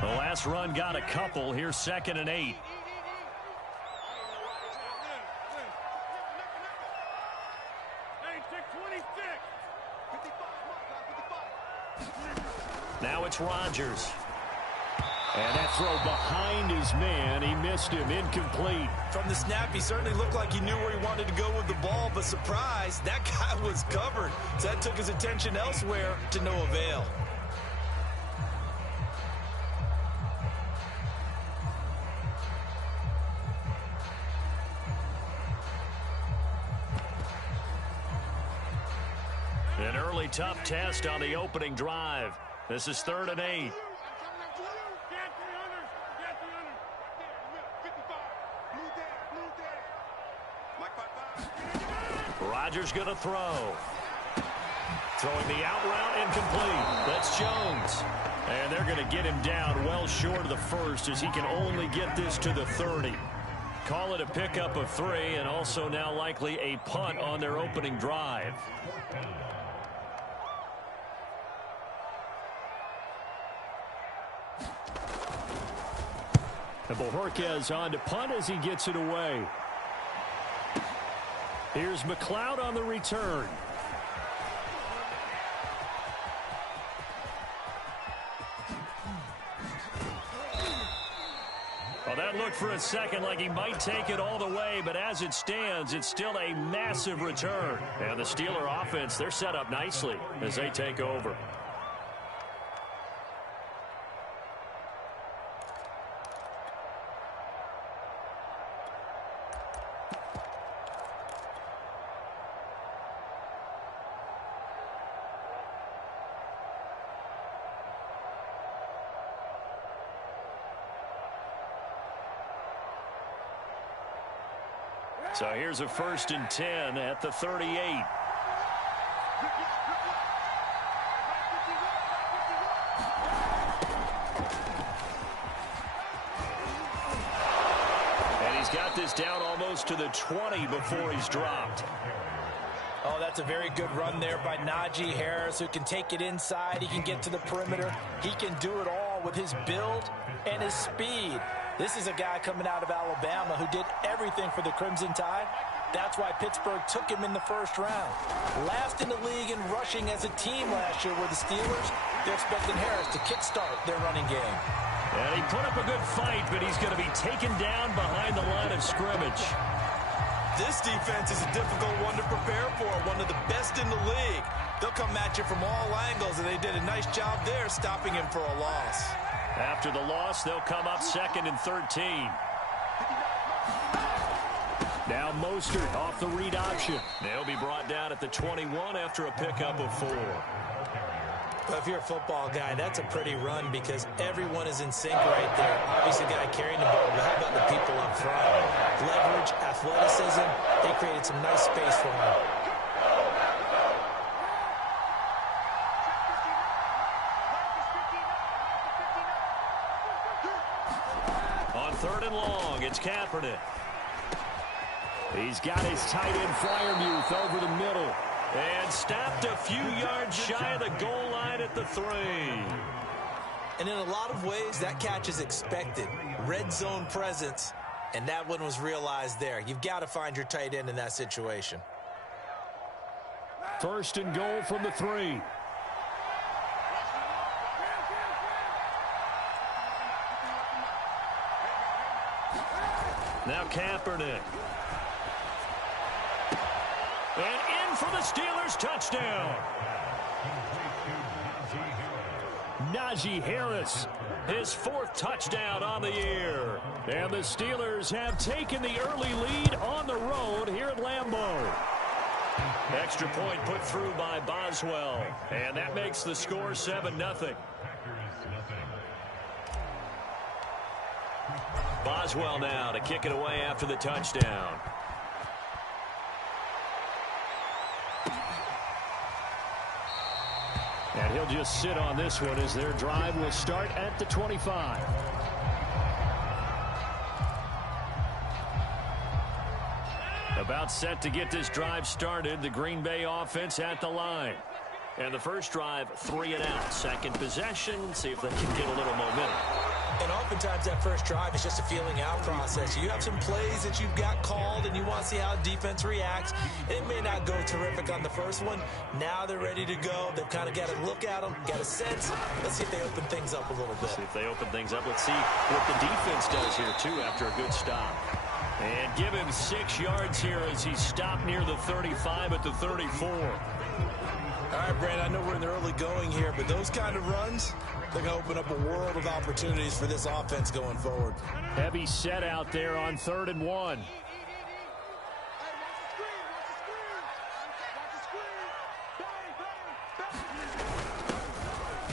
The last run got a couple. Here's 2nd and 8. Now it's Rodgers. And that throw behind his man. He missed him. Incomplete. From the snap, he certainly looked like he knew where he wanted to go with the ball, but surprise, that guy was covered. So that took his attention elsewhere to no avail. An early tough test on the opening drive. This is 3rd and 8. Rodgers going to throw. Throwing the out route, incomplete. That's Jones. And they're going to get him down well short of the first as he can only get this to the 30. Call it a pickup of 3 and also now likely a punt on their opening drive. And Bojorquez on to punt as he gets it away. Here's McLeod on the return. Well, that looked for a second like he might take it all the way, but as it stands, it's still a massive return. And the Steeler offense, they're set up nicely as they take over. So here's a 1st and 10 at the 38. And he's got this down almost to the 20 before he's dropped. Oh, that's a very good run there by Najee Harris, who can take it inside. He can get to the perimeter. He can do it all with his build and his speed. This is a guy coming out of Alabama who did everything for the Crimson Tide. That's why Pittsburgh took him in the first round. Last in the league in rushing as a team last year were the Steelers. They're expecting Harris to kickstart their running game. And he put up a good fight, but he's going to be taken down behind the line of scrimmage. This defense is a difficult one to prepare for, one of the best in the league. They'll come at you from all angles, and they did a nice job there stopping him for a loss. After the loss, they'll come up 2nd and 13. Now Mostert off the read option. They'll be brought down at the 21 after a pickup of 4. But if you're a football guy, that's a pretty run because everyone is in sync right there. Obviously, the guy carrying the ball, but how about the people up front? Leverage, athleticism, they created some nice space for him. On 3rd and long, it's Kaepernick. He's got his tight end Freiermuth over the middle. And stopped a few yards shy of the goal line at the 3. And in a lot of ways, that catch is expected. Red zone presence, and that one was realized there. You've got to find your tight end in that situation. 1st and goal from the 3. Now Kaepernick. And in for the Steelers touchdown. Najee Harris, his 4th touchdown on the year. And the Steelers have taken the early lead on the road here at Lambeau. Extra point put through by Boswell. And that makes the score 7-0. Boswell now to kick it away after the touchdown. And he'll just sit on this one as their drive will start at the 25. About set to get this drive started. The Green Bay offense at the line. And the first drive, 3 and out. Second possession, see if they can get a little momentum. And oftentimes that first drive is just a feeling out process. You have some plays that you've got called and you want to see how defense reacts. It may not go terrific on the first one. Now they're ready to go. They've kind of got to look at them, got a sense. Let's see if they open things up a little bit. See if they open things up. Let's see what the defense does here, too, after a good stop. And give him 6 yards here as he stopped near the 35 at the 34. All right, Brandon, I know we're in the early going here, but those kind of runs, they're going to open up a world of opportunities for this offense going forward. Heavy set out there on 3rd and 1.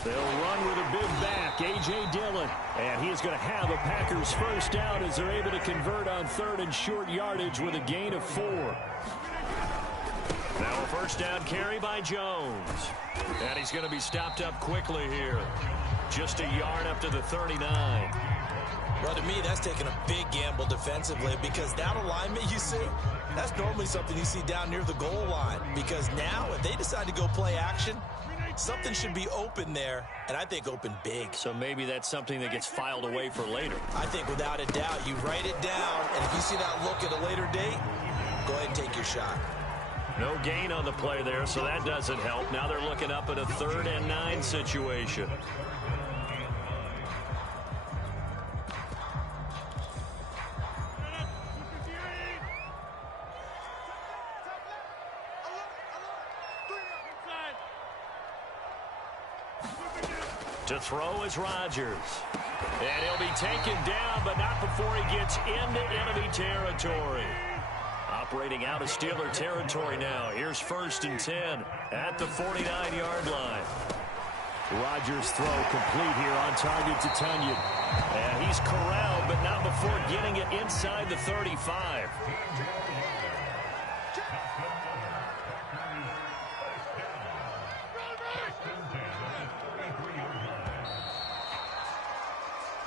They'll run with a big back, A.J. Dillon. And he's going to have a Packers first down as they're able to convert on 3rd and short yardage with a gain of 4. Now a first down carry by Jones. And he's going to be stopped up quickly here. Just a yard up to the 39. Well, to me, that's taking a big gamble defensively because that alignment you see, that's normally something you see down near the goal line. Because now, if they decide to go play action, something should be open there, and I think open big. So maybe that's something that gets filed away for later. I think without a doubt, you write it down, and if you see that look at a later date, go ahead and take your shot. No gain on the play there, so that doesn't help. Now they're looking up at a 3rd and 9 situation. To throw is Rodgers. And he'll be taken down, but not before he gets into enemy territory. Operating out of Steeler territory now. Here's 1st and 10 at the 49-yard line. Rodgers' throw complete here on target to Tunyon. And he's corralled, but not before getting it inside the 35.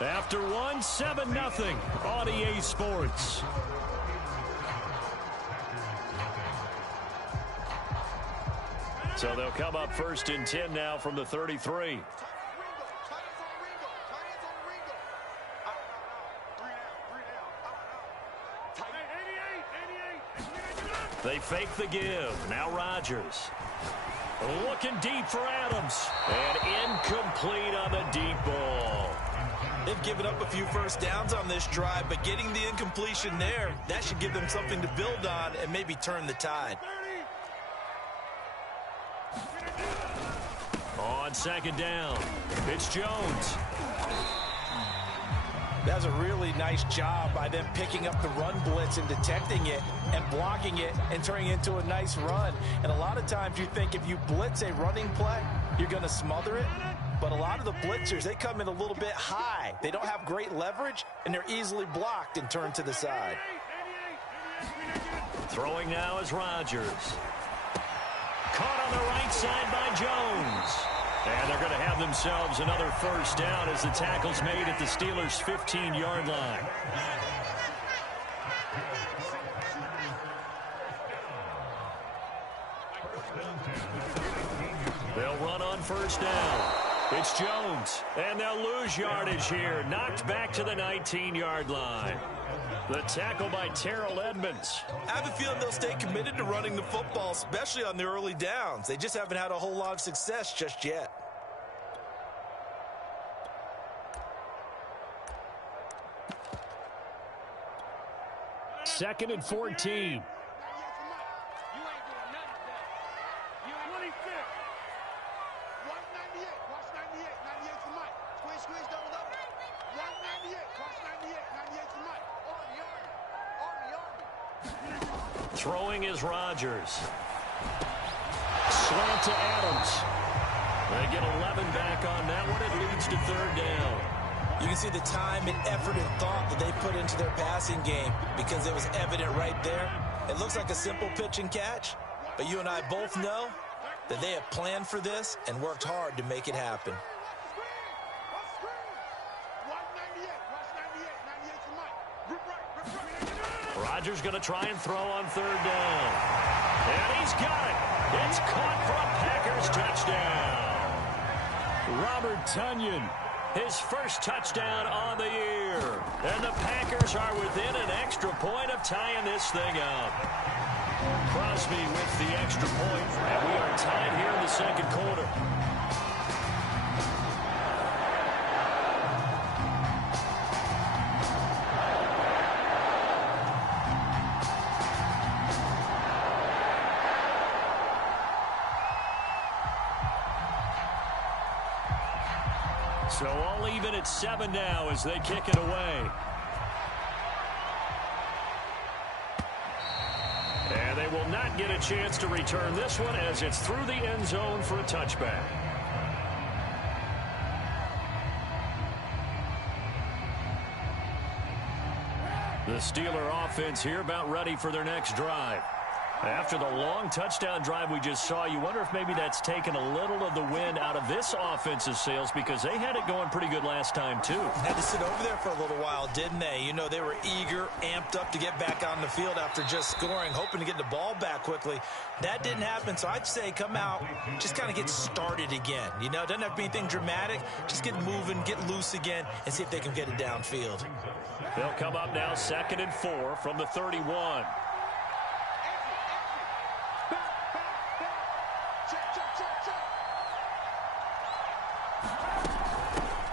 After 1, 7-0 on EA Sports. So they'll come up 1st and 10 now from the 33. They fake the give. Now Rodgers. Looking deep for Adams. And incomplete on the deep ball. They've given up a few first downs on this drive, but getting the incompletion there, that should give them something to build on and maybe turn the tide. On 2nd down, it's Jones. That's a really nice job by them picking up the run blitz and detecting it and blocking it and turning it into a nice run. And a lot of times you think if you blitz a running play, you're going to smother it. But a lot of the blitzers, they come in a little bit high. They don't have great leverage, and they're easily blocked and turned to the side. Throwing now is Rodgers. Caught on the right side by Jones. And they're going to have themselves another first down as the tackle's made at the Steelers' 15-yard line. They'll run on first down. It's Jones, and they'll lose yardage here. Knocked back to the 19-yard line. The tackle by Terrell Edmonds. I have a feeling they'll stay committed to running the football, especially on the early downs. They just haven't had a whole lot of success just yet. Second and 14. Throwing is Rodgers. Slant to Adams. They get 11 back on that one. It leads to 3rd down. You can see the time and effort and thought that they put into their passing game because it was evident right there. It looks like a simple pitch and catch, but you and I both know that they have planned for this and worked hard to make it happen. Rodgers going to try and throw on third down. And he's got it. It's caught for a Packers touchdown. Robert Tonyan, his first touchdown on the year. And the Packers are within an extra point of tying this thing up. Crosby with the extra point, and we are tied here in the second quarter. So all even at 7 now as they kick it away. And they will not get a chance to return this one as it's through the end zone for a touchback. The Steeler offense here about ready for their next drive. After the long touchdown drive we just saw, you wonder if maybe that's taken a little of the wind out of this offense's sails because they had it going pretty good last time, too. Had to sit over there for a little while, didn't they? You know, they were eager, amped up to get back on the field after just scoring, hoping to get the ball back quickly. That didn't happen, so I'd say come out, just kind of get started again. You know, it doesn't have to be anything dramatic. Just get moving, get loose again, and see if they can get it downfield. They'll come up now 2nd and 4 from the 31.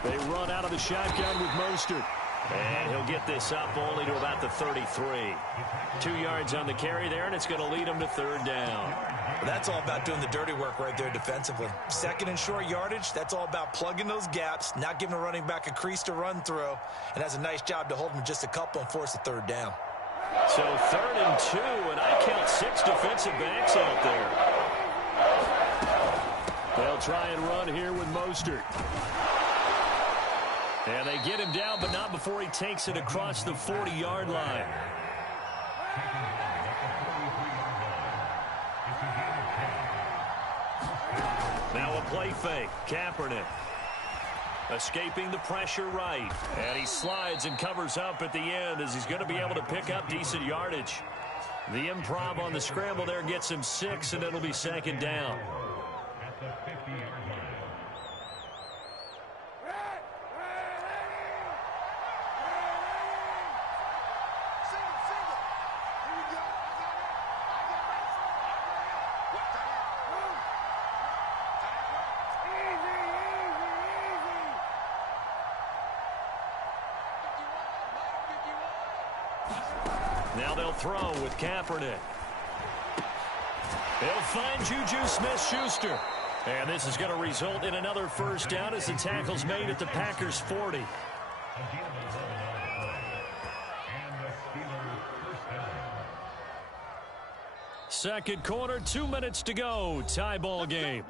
They run out of the shotgun with Mostert. And he'll get this up only to about the 33. 2 yards on the carry there, and it's going to lead him to third down. Well, that's all about doing the dirty work right there defensively. 2nd and short yardage, that's all about plugging those gaps, not giving a running back a crease to run through, and has a nice job to hold him just a couple and force a third down. So 3rd and 2, and I count 6 defensive backs out there. They'll try and run here with Mostert. And they get him down, but not before he takes it across the 40-yard line. Now a play fake. Kaepernick escaping the pressure right. And he slides and covers up at the end as he's going to be able to pick up decent yardage. The improv on the scramble there gets him 6, and it'll be 2nd down. Now they'll throw with Kaepernick. They'll find Juju Smith-Schuster. And this is going to result in another first down as the tackle's made at the Packers' 40. Second quarter, 2 minutes to go. Tie ball game.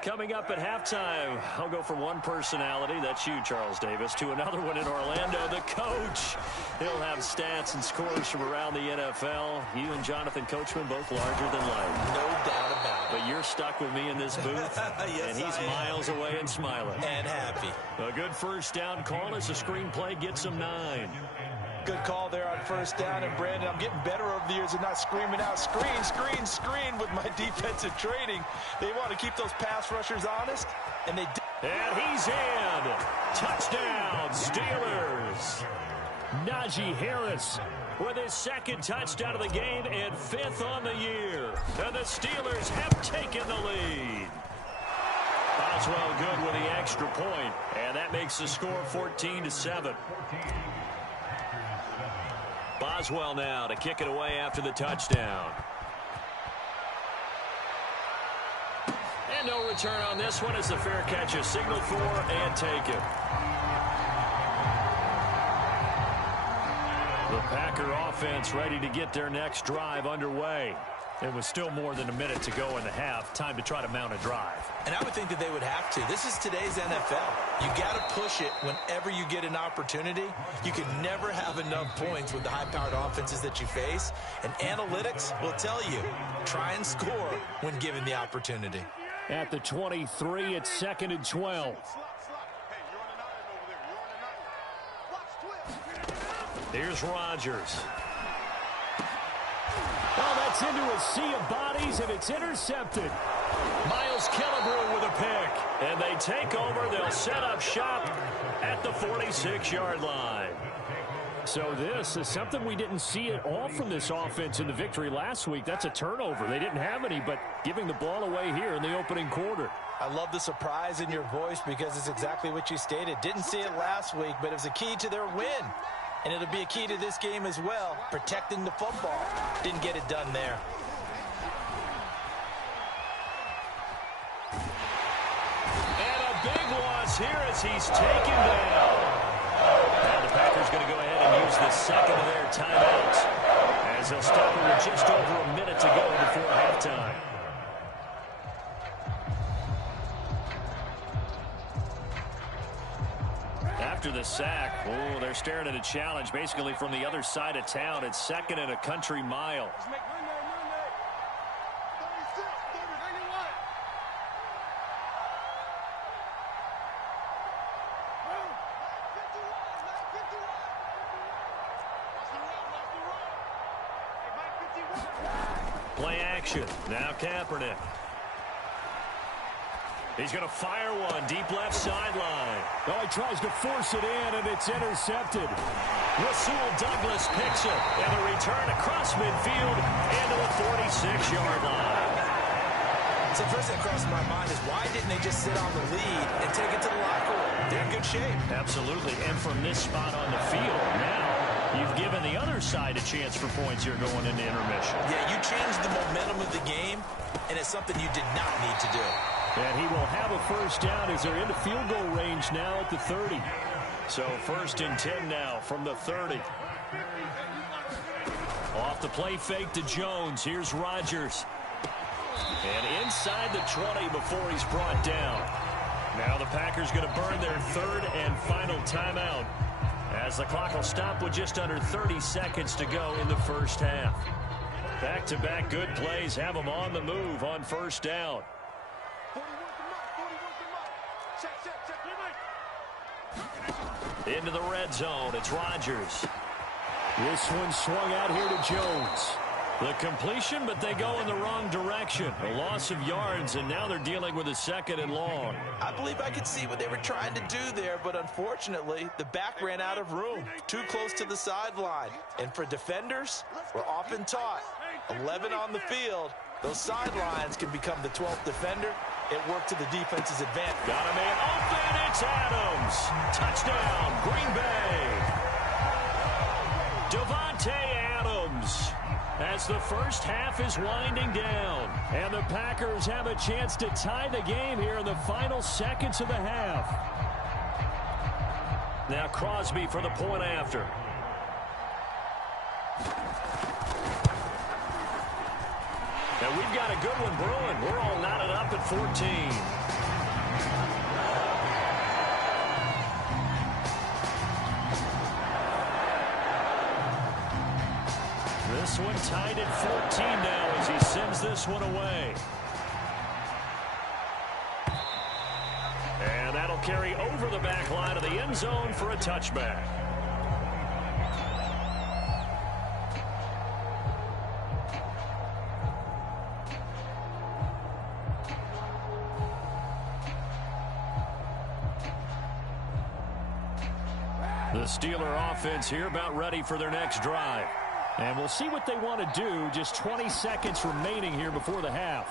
Coming up at halftime, I'll go from one personality, that's you, Charles Davis, to another one in Orlando, the coach. He'll have stats and scores from around the NFL. You and Jonathan Coachman both larger than life. No doubt about it. But you're stuck with me in this booth, yes, and he's miles away and smiling. And happy. A good first down call as the screenplay gets him 9. Good call there on first down, and Brandon, I'm getting better over the years and not screaming out, screen, screen, screen with my defensive training. They want to keep those pass rushers honest, and they do. And he's in. Touchdown, Steelers. Najee Harris with his 2nd touchdown of the game and 5th on the year. And the Steelers have taken the lead. Boswell good with the extra point, and that makes the score 14-7. Boswell now to kick it away after the touchdown. And no return on this one as the fair catch is signaled for and taken. The Packer offense ready to get their next drive underway. It was still more than a minute to go in the half. Time to try to mount a drive. And I would think that they would have to. This is today's NFL. You got to push it whenever you get an opportunity. You can never have enough points with the high-powered offenses that you face. And analytics will tell you, try and score when given the opportunity. At the 23, it's 2nd and 12. Here's Rodgers. Oh, that's into a sea of bodies, and it's intercepted. Miles Killebrew with a pick. And they take over. They'll set up shop at the 46-yard line. So this is something we didn't see at all from this offense in the victory last week. That's a turnover. They didn't have any, but giving the ball away here in the opening quarter. I love the surprise in your voice because it's exactly what you stated. Didn't see it last week, but it was a key to their win. And it'll be a key to this game as well, protecting the football. Didn't get it done there. And a big loss here as he's taken down. Now the Packers going to go ahead and use the second of their timeouts as they'll stop it with just over a minute to go before halftime. After the sack, oh, they're staring at a challenge basically from the other side of town. It's 2nd and a country mile. Play action. Now Kaepernick. He's going to fire one deep left sideline. Oh, he tries to force it in, and it's intercepted. Rasul Douglas picks it, and the return across midfield into the 46-yard line. So first thing that crosses my mind is why didn't they just sit on the lead and take it to the locker room? They're in good shape. Absolutely, and from this spot on the field, now you've given the other side a chance for points here going into intermission. Yeah, you changed the momentum of the game, and it's something you did not need to do. And he will have a first down as they're into field goal range now at the 30. So 1st and 10 now from the 30. Off the play fake to Jones. Here's Rodgers. And inside the 20 before he's brought down. Now the Packers going to burn their 3rd and final timeout as the clock will stop with just under 30 seconds to go in the first half. Back-to-back good plays have them on the move on first down. Into the red zone, it's Rodgers. This one swung out here to Jones. The completion, but they go in the wrong direction. A loss of yards, and now they're dealing with a 2nd and long. I believe I could see what they were trying to do there, but unfortunately, the back ran out of room. Too close to the sideline. And for defenders, we're often taught, 11 on the field, those sidelines can become the 12th defender. It worked to the defense's advantage. Got a man open, it's Adams. Touchdown, Green Bay. Devontae Adams. As the first half is winding down. And the Packers have a chance to tie the game here in the final seconds of the half. Now Crosby for the point after. And we've got a good one brewing. We're all knotted up at 14. This one tied at 14 now as he sends this one away. And that'll carry over the back line of the end zone for a touchback. The Steeler offense here about ready for their next drive. And we'll see what they want to do. Just 20 seconds remaining here before the half.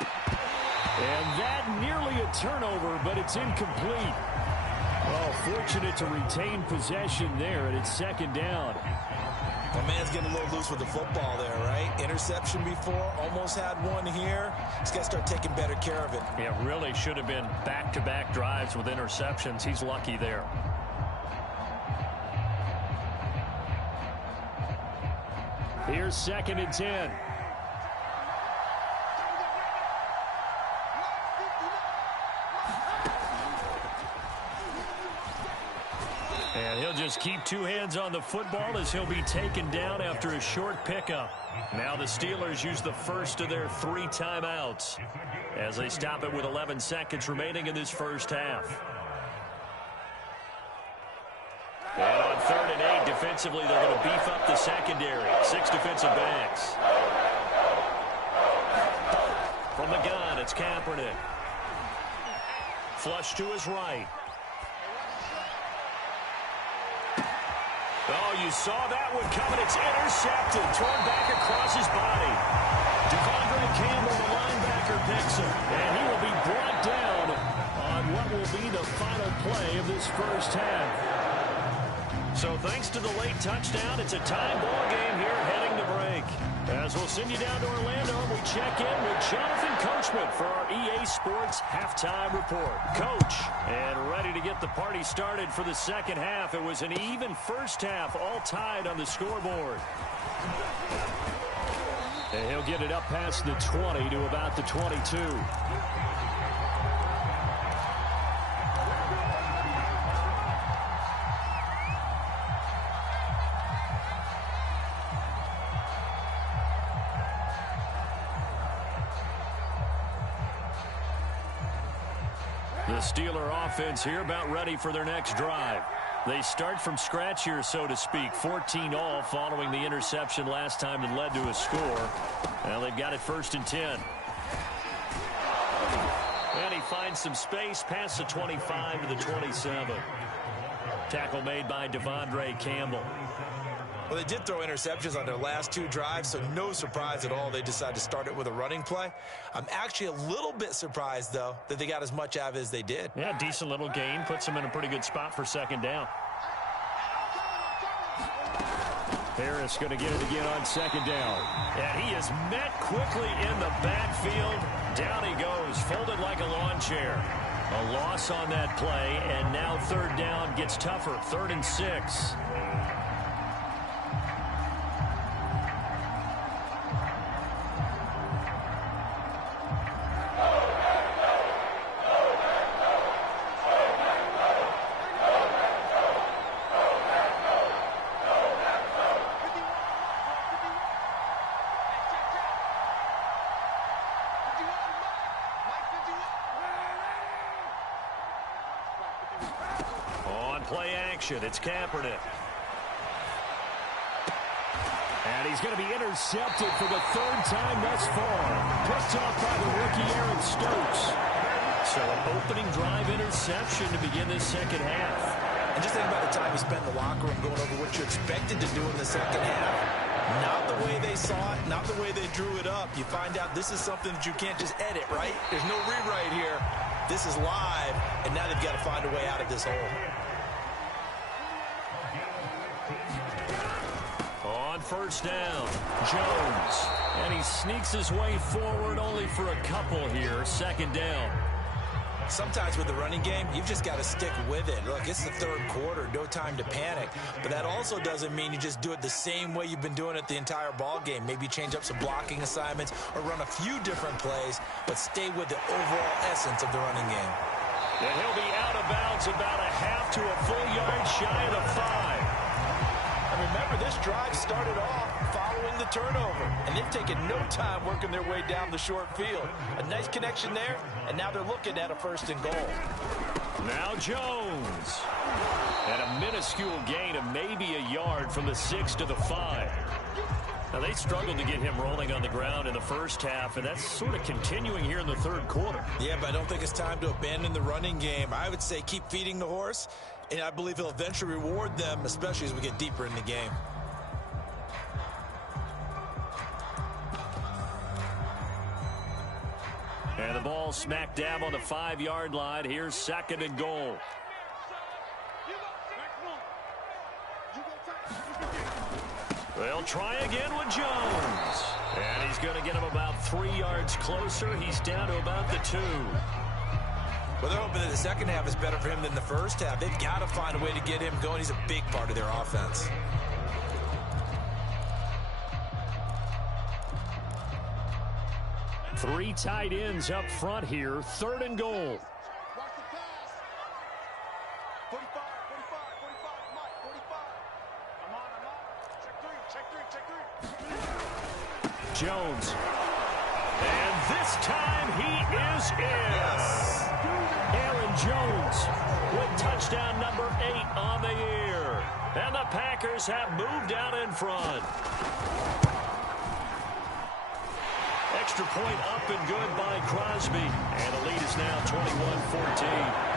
And that nearly a turnover, but it's incomplete. Well, fortunate to retain possession there, and it's 2nd down. My man's getting a little loose with the football there, right? Interception before, almost had one here. He's got to start taking better care of it. Yeah, really should have been back-to-back drives with interceptions. He's lucky there. Here's 2nd and 10. And he'll just keep two hands on the football as he'll be taken down after a short pickup. Now the Steelers use the first of their 3 timeouts as they stop it with 11 seconds remaining in this first half. And on 3rd and 8, defensively, they're going to beef up the secondary. 6 defensive backs. From the gun, it's Kaepernick. Flush to his right. Oh, you saw that one coming. It's intercepted. Thrown back across his body. Devondre Campbell, the linebacker, picks him. And he will be brought down on what will be the final play of this first half. So thanks to the late touchdown, it's a tie ball game here heading to break. As we'll send you down to Orlando, we check in with Jonathan Coachman for our EA Sports Halftime Report. Coach, and ready to get the party started for the second half. It was an even first half, all tied on the scoreboard. And he'll get it up past the 20 to about the 22. The Steeler offense here about ready for their next drive. They start from scratch here, so to speak. 14-all following the interception last time that led to a score. Now they've got it 1st and 10. And he finds some space past the 25 to the 27. Tackle made by Devondre Campbell. Well, they did throw interceptions on their last 2 drives, so no surprise at all they decided to start it with a running play. I'm actually a little bit surprised, though, that they got as much out of it as they did. Yeah, decent little gain. Puts them in a pretty good spot for 2nd down. Harris going to get it again on 2nd down. And he is met quickly in the backfield. Down he goes, folded like a lawn chair. A loss on that play, and now 3rd down gets tougher. 3rd and 6. Play action. It's Kaepernick. And he's going to be intercepted for the 3rd time thus far. Picked off by the rookie Aaron Stokes. So an opening drive interception to begin this second half. And just think about the time you spent in the locker room going over what you expected to do in the second half. Not the way they saw it, not the way they drew it up. You find out this is something that you can't just edit, right? There's no rewrite here. This is live, and now they've got to find a way out of this hole. On 1st down, Jones. And he sneaks his way forward only for a couple here. 2nd down. Sometimes with the running game, you've just got to stick with it. Look, it's the 3rd quarter, no time to panic. But that also doesn't mean you just do it the same way you've been doing it the entire ball game. Maybe change up some blocking assignments or run a few different plays, but stay with the overall essence of the running game. And he'll be out of bounds about a half to a full yard shy of the 5. Remember, this drive started off following the turnover, and they've taken no time working their way down the short field. A nice connection there, and now they're looking at a 1st and goal. Now Jones. And a minuscule gain of maybe a yard from the 6 to the 5. Now, they struggled to get him rolling on the ground in the first half, and that's sort of continuing here in the 3rd quarter. Yeah, but I don't think it's time to abandon the running game. I would say keep feeding the horse. And I believe he'll eventually reward them, especially as we get deeper in the game. And the ball smack dab on the 5-yard line. Here's 2nd and goal. They'll try again with Jones. And he's going to get him about 3 yards closer. He's down to about the 2. Well, they're hoping that the second half is better for him than the first half. They've got to find a way to get him going. He's a big part of their offense. Three tight ends up front here. 3rd and goal. Jones. And this time he is in. Yes. Aaron Jones with touchdown number 8 on the year. And the Packers have moved out in front. Extra point up and good by Crosby. And the lead is now 21-14.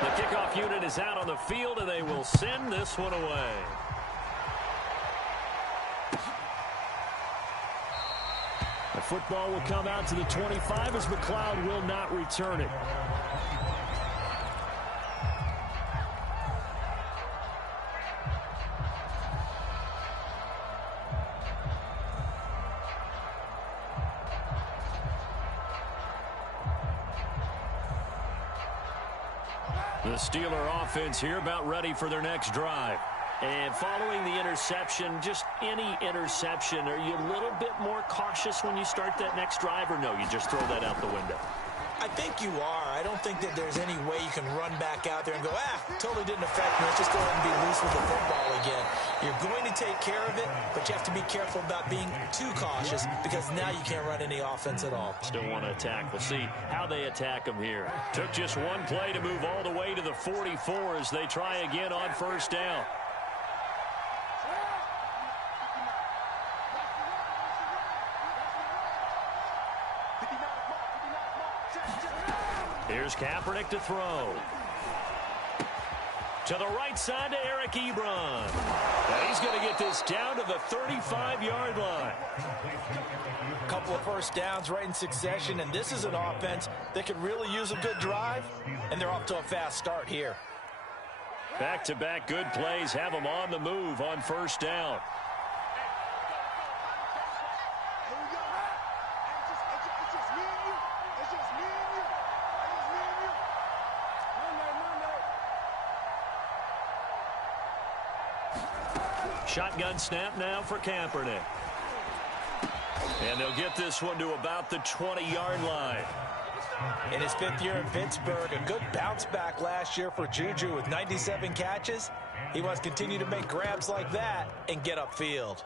The kickoff unit is out on the field, and they will send this one away. The football will come out to the 25 as McLeod will not return it. The Steeler offense here about ready for their next drive. And following the interception, just any interception, are you a little bit more cautious when you start that next drive, or no, you just throw that out the window? I think you are. I don't think that there's any way you can run back out there and go, totally didn't affect me. Let's just go ahead and be loose with the football again. You're going to take care of it, but you have to be careful about being too cautious because now you can't run any offense at all. Still want to attack. We'll see how they attack them here. Took just one play to move all the way to the 44 as they try again on first down. Here's Kaepernick to throw. To the right side to Eric Ebron. And he's going to get this down to the 35-yard line. A couple of first downs right in succession, and this is an offense that could really use a good drive, and they're off to a fast start here. Back-to-back good plays have them on the move on first down. Shotgun snap now for Kaepernick. And they'll get this one to about the 20-yard line. In his 5th year in Pittsburgh, a good bounce back last year for Juju with 97 catches. He wants to continue to make grabs like that and get upfield.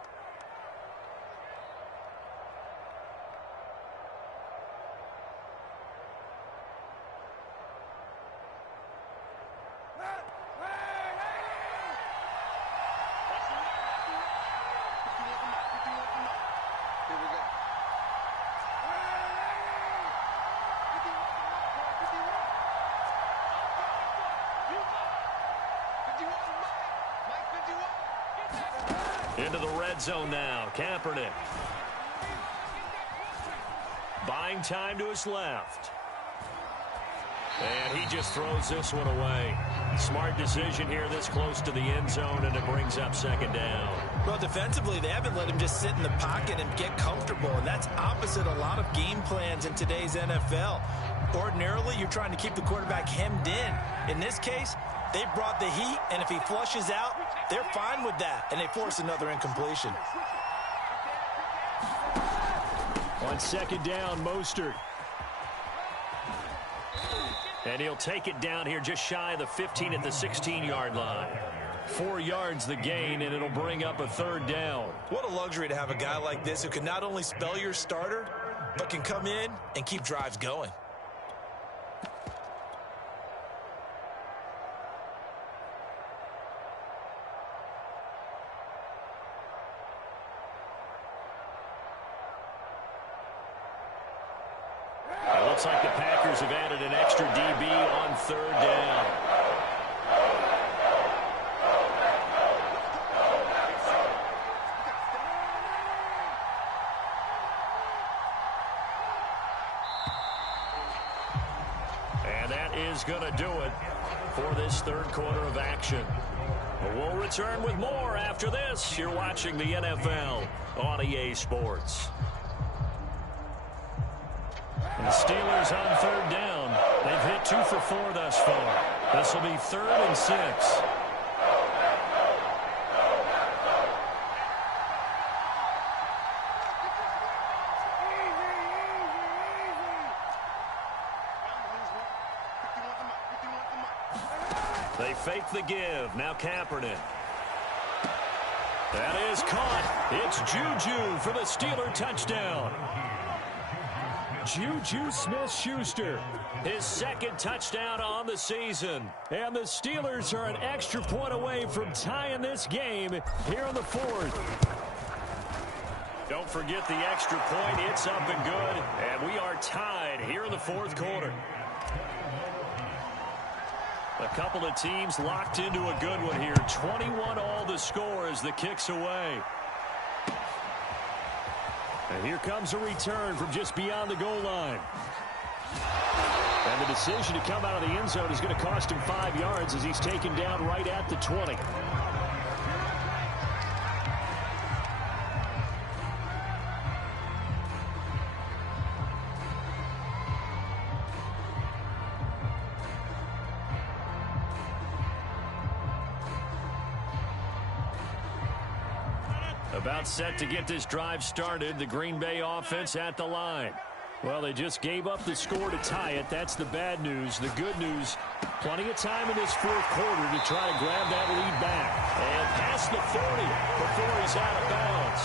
Into the red zone now. Kaepernick. Buying time to his left. And he just throws this one away. Smart decision here this close to the end zone, and it brings up second down. Well, defensively, they haven't let him just sit in the pocket and get comfortable, and that's opposite a lot of game plans in today's NFL. Ordinarily, you're trying to keep the quarterback hemmed in. In this case, they brought the heat, and if he flushes out, they're fine with that, and they force another incompletion. On second down, Mostert. And he'll take it down here just shy of the 15 at the 16-yard line. 4 yards the gain, and it'll bring up a third down. What a luxury to have a guy like this who can not only spell your starter, but can come in and keep drives going. Looks like the Packers have added an extra DB on third down. And that is going to do it for this third quarter of action. We'll return with more after this. You're watching the NFL on EA Sports. And the Steelers on third down. They've hit 2 for 4 thus far. This will be 3rd and 6. They fake the give. Now Kaepernick. That is caught. It's Juju for the Steeler touchdown. Juju Smith-Schuster, his second touchdown on the season. And the Steelers are an extra point away from tying this game here in the fourth. Don't forget the extra point. It's up and good. And we are tied here in the fourth quarter. A couple of teams locked into a good one here. 21 all the score as the kick's away. And here comes a return from just beyond the goal line. And the decision to come out of the end zone is going to cost him 5 yards as he's taken down right at the 20. About set to get this drive started. The Green Bay offense at the line. Well, they just gave up the score to tie it. That's the bad news. The good news, plenty of time in this fourth quarter to try to grab that lead back. And past the 40 before he's out of bounds.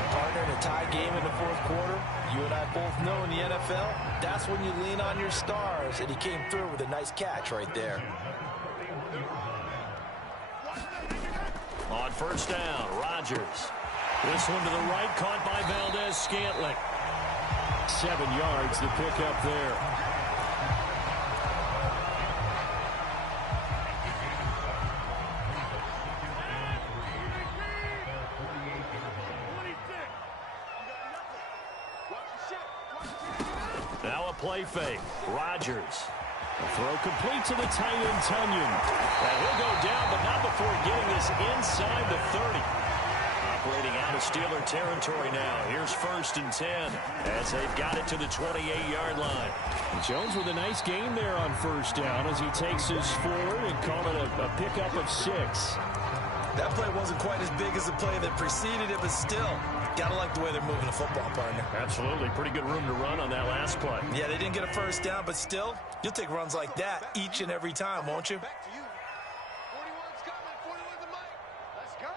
And partner, in a tie game in the fourth quarter, you and I both know in the NFL, that's when you lean on your stars. And he came through with a nice catch right there. On first down, Rodgers. This one to the right, caught by Valdez-Scantling. 7 yards, the pickup there. Now a play fake. Rodgers. A throw complete to the tight end, Tunyon. And he'll go down, but not before getting this inside the 30. Operating out of Steeler territory now. Here's 1st and 10 as they've got it to the 28-yard line. Jones with a nice gain there on first down as he takes this forward and call it a pickup of 6. That play wasn't quite as big as the play that preceded it, but still, gotta like the way they're moving the football, partner. Absolutely. Pretty good room to run on that last play. Yeah, they didn't get a first down, but still, you'll take runs like that each and every time, won't you? Back to you. 41's coming. 41's the mic. Let's go.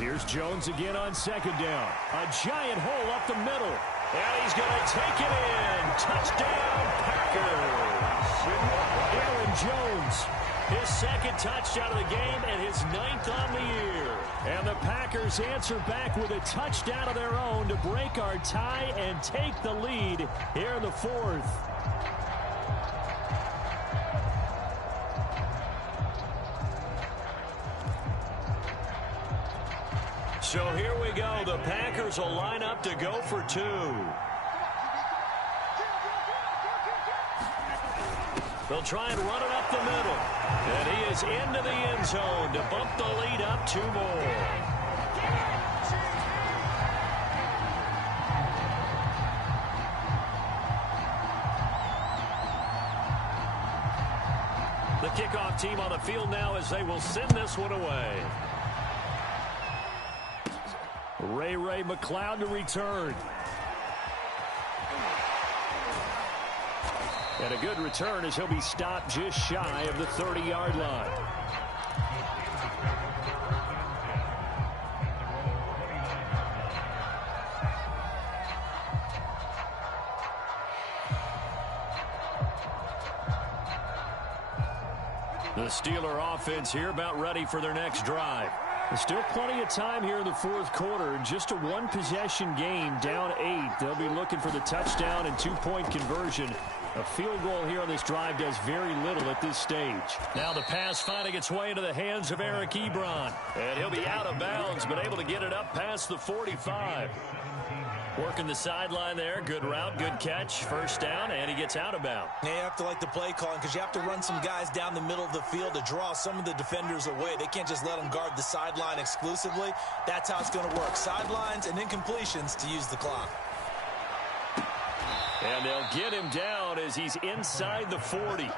Here's Jones again on second down. A giant hole up the middle. And he's going to take it in. Touchdown, Packers. Aaron Jones, his second touchdown of the game and his 9th on the year. And the Packers answer back with a touchdown of their own to break our tie and take the lead here in the fourth. So here we go. The Packers will line up to go for 2. They'll try and run it up the middle. And he is into the end zone to bump the lead up 2 more. The kickoff team on the field now as they will send this one away. Ray McLeod to return. And a good return as he'll be stopped just shy of the 30-yard line. The Steeler offense here about ready for their next drive. There's still plenty of time here in the fourth quarter. Just a one-possession game, down 8. They'll be looking for the touchdown and 2-point conversion. A field goal here on this drive does very little at this stage. Now the pass finding its way into the hands of Eric Ebron. And he'll be out of bounds, but able to get it up past the 45. Working the sideline there. Good route, good catch. First down, and he gets out of bounds. Yeah, you have to like the play calling because you have to run some guys down the middle of the field to draw some of the defenders away. They can't just let them guard the sideline exclusively. That's how it's going to work. Sidelines and incompletions to use the clock. And they'll get him down as he's inside the 40.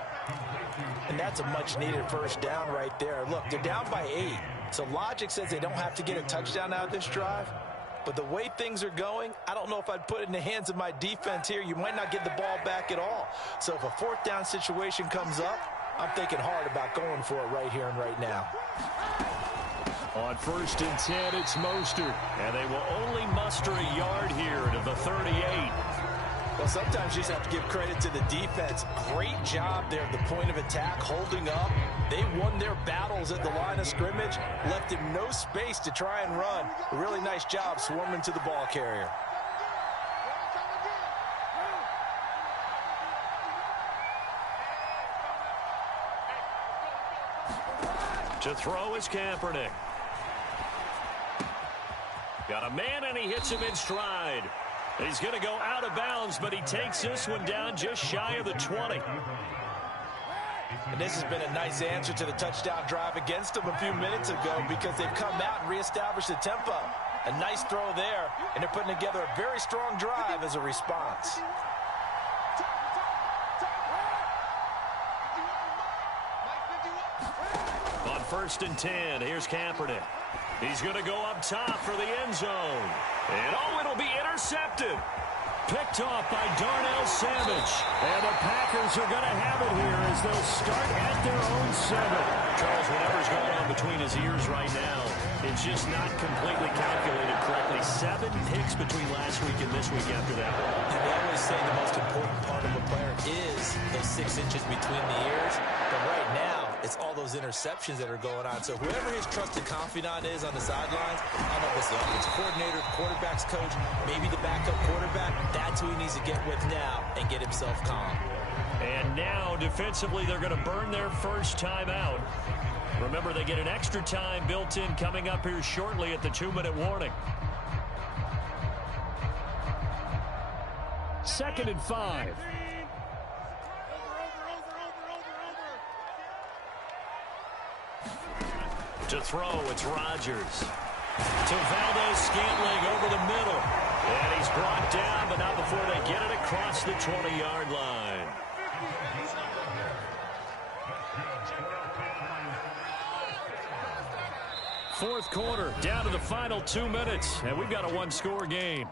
And that's a much-needed first down right there. Look, they're down by 8. So logic says they don't have to get a touchdown out of this drive. But the way things are going, I don't know if I'd put it in the hands of my defense here. You might not get the ball back at all. So if a fourth down situation comes up, I'm thinking hard about going for it right here and right now. On 1st and 10, it's Mostert. And they will only muster a yard here to the 38. Well, sometimes you just have to give credit to the defense. Great job there at the point of attack, holding up. They won their battles at the line of scrimmage, left him no space to try and run. A really nice job swarming to the ball carrier. To throw is Kaepernick. Got a man, and he hits him in stride. He's going to go out of bounds, but he takes this one down just shy of the 20. And this has been a nice answer to the touchdown drive against them a few minutes ago because they've come out and reestablished the tempo. A nice throw there, and they're putting together a very strong drive as a response. On 1st and 10, here's Kaepernick. He's going to go up top for the end zone. And, oh, it'll be intercepted. Picked off by Darnell Savage. And the Packers are going to have it here as they'll start at their own 7. Charles, whatever's going on between his ears right now, it's just not completely calculated correctly. 7 picks between last week and this week after that. And they always say the most important part of a player is those 6 inches between the ears. But right now, it's all those interceptions that are going on. So whoever his trusted confidant is on the sidelines, I don't know if it's the offensive coordinator, quarterback's coach, maybe the backup quarterback, that's who he needs to get with now and get himself calm. And now, defensively, they're going to burn their first time out. Remember, they get an extra time built in coming up here shortly at the 2-minute warning. 2nd and 5. To throw, it's Rodgers. To Valdez-Scantling over the middle. And he's brought down, but not before they get it across the 20-yard line. Fourth quarter, down to the final 2 minutes, and we've got a 1-score game.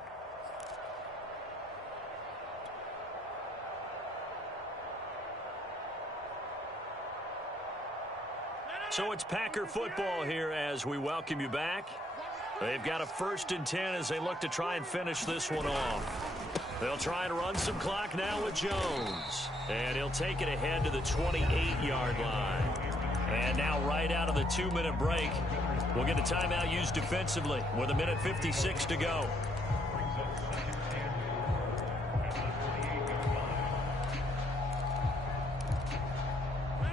So it's Packer football here as we welcome you back. They've got a 1st and 10 as they look to try and finish this one off. They'll try and run some clock now with Jones. And he'll take it ahead to the 28-yard line. And now right out of the 2-minute break, we'll get a timeout used defensively with 1:56 to go.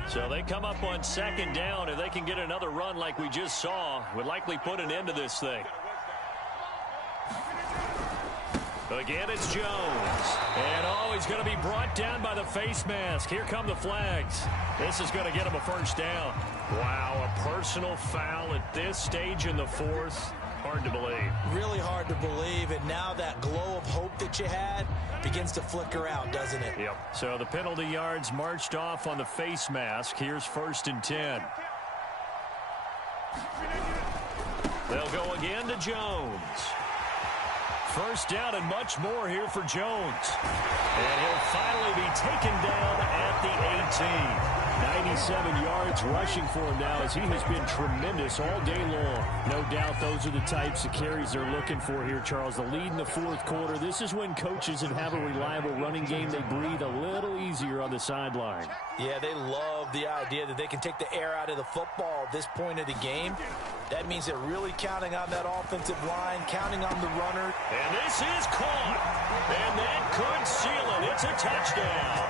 So they come up on 2nd down. If they can get another run like we just saw, would likely put an end to this thing. Again, it's Jones. And, oh, he's going to be brought down by the face mask. Here come the flags. This is going to get him a first down. Wow, a personal foul at this stage in the 4th. Hard to believe. Really hard to believe, and now that glow of hope that you had begins to flicker out, doesn't it? Yep. So the penalty yards marched off on the face mask. Here's 1st and 10. They'll go again to Jones. First down and much more here for Jones. And he'll finally be taken down at the 18. 97 yards rushing for him now as he has been tremendous all day long. No doubt those are the types of carries they're looking for here, Charles. The lead in the 4th quarter. This is when coaches that have a reliable running game, they breathe a little easier on the sideline. Yeah, they love the idea that they can take the air out of the football at this point of the game. That means they're really counting on that offensive line, counting on the runner. And this is caught. And that could seal it. It's a touchdown.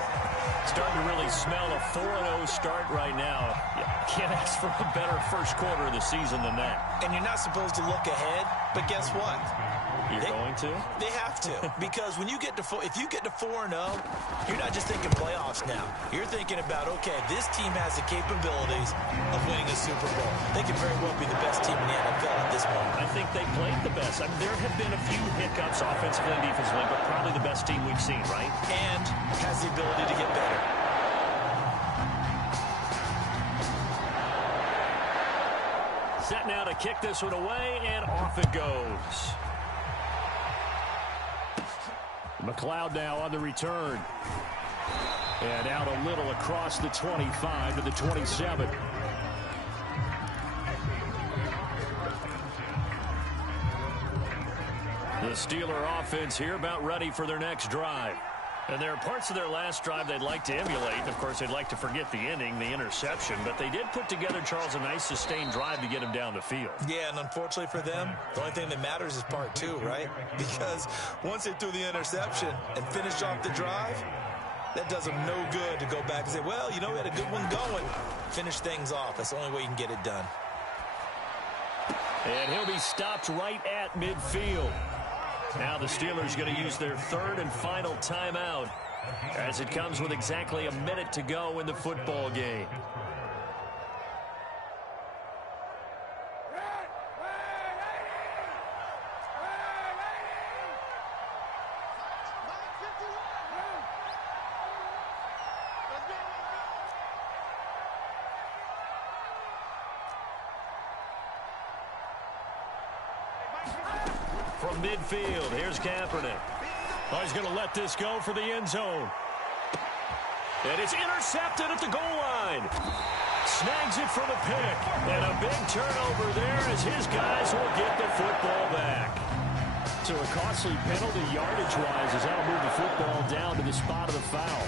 Starting to really smell a 4-0 start right now. You can't ask for a better first quarter of the season than that. And you're not supposed to look ahead, but guess what? You're going to? They have to, because when you get to if you get to 4-0, you're not just thinking playoffs now. You're thinking about, okay, this team has the capabilities of winning a Super Bowl. They could very well be the best team in the NFL at this moment. I think they played the best. I mean, there have been a few hiccups offensively and defensively, but probably the best team we've seen, right? And has the ability to get better. Set now to kick this one away, and off it goes. McLeod now on the return. And out a little across the 25 to the 27. The Steeler offense here about ready for their next drive. And there are parts of their last drive they'd like to emulate. Of course, they'd like to forget the ending, the interception. But they did put together, Charles, a nice sustained drive to get him down the field. Yeah, and unfortunately for them, the only thing that matters is part two, right? Because once they threw the interception and finished off the drive, that does them no good to go back and say, well, you know, we had a good one going. Finish things off. That's the only way you can get it done. And he'll be stopped right at midfield. Now the Steelers going to use their third and final timeout as it comes with exactly a minute to go in the football game. From midfield, here's Kaepernick. Oh, he's going to let this go for the end zone. And it's intercepted at the goal line. Snags it for the pick. And a big turnover there as his guys will get the football back. So a costly penalty yardage-wise as that'll move the football down to the spot of the foul.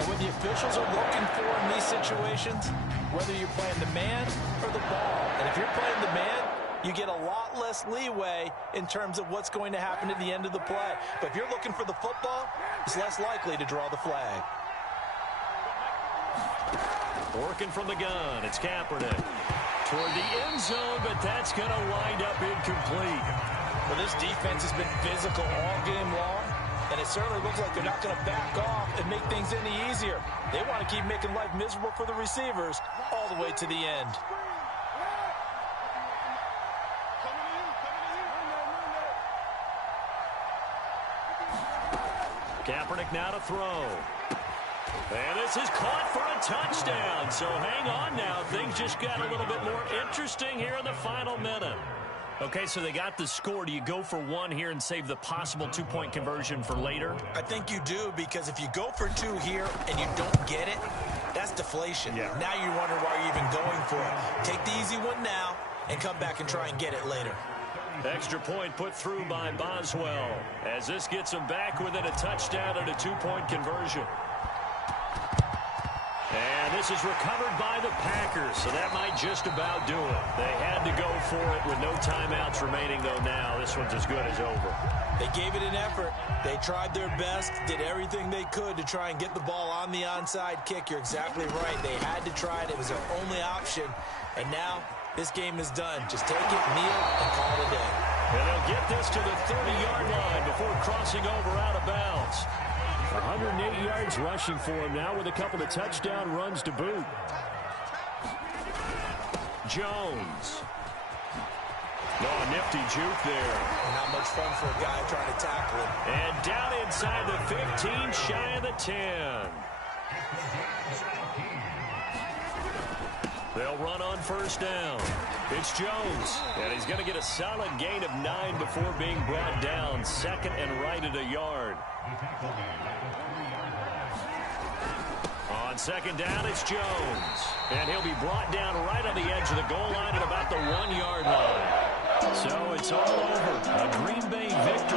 And what the officials are looking for in these situations, whether you're playing the man or the ball, and if you're playing the man, you get a lot less leeway in terms of what's going to happen at the end of the play. But if you're looking for the football, it's less likely to draw the flag. Working from the gun, it's Kaepernick. Toward the end zone, but that's going to wind up incomplete. Well, this defense has been physical all game long, and it certainly looks like they're not going to back off and make things any easier. They want to keep making life miserable for the receivers all the way to the end. Kaepernick now to throw. And this is caught for a touchdown. So hang on now. Things just got a little bit more interesting here in the final minute. Okay, so they got the score. Do you go for one here and save the possible two-point conversion for later? I think you do, because if you go for two here and you don't get it, that's deflation. Yeah. Now you wonder why you're even going for it. Take the easy one now and come back and try and get it later. Extra point put through by Boswell as this gets him back within a touchdown and a two-point conversion. And this is recovered by the Packers, so that might just about do it. They had to go for it with no timeouts remaining, though now this one's as good as over. They gave it an effort. They tried their best, did everything they could to try and get the ball on the onside kick. You're exactly right. They had to try it. It was their only option. And now this game is done. Just take it, kneel, and call it a day. And they'll get this to the 30-yard line before crossing over out of bounds. 108 yards rushing for him now with a couple of touchdown runs to boot. Jones. Oh, nifty juke there. Not much fun for a guy trying to tackle him. And down inside the 15, shy of the 10. They'll run on first down. It's Jones. And he's going to get a solid gain of 9 before being brought down. Second and right at a yard. On second down, it's Jones. And he'll be brought down right on the edge of the goal line at about the 1-yard line. So it's all over. A Green Bay victory.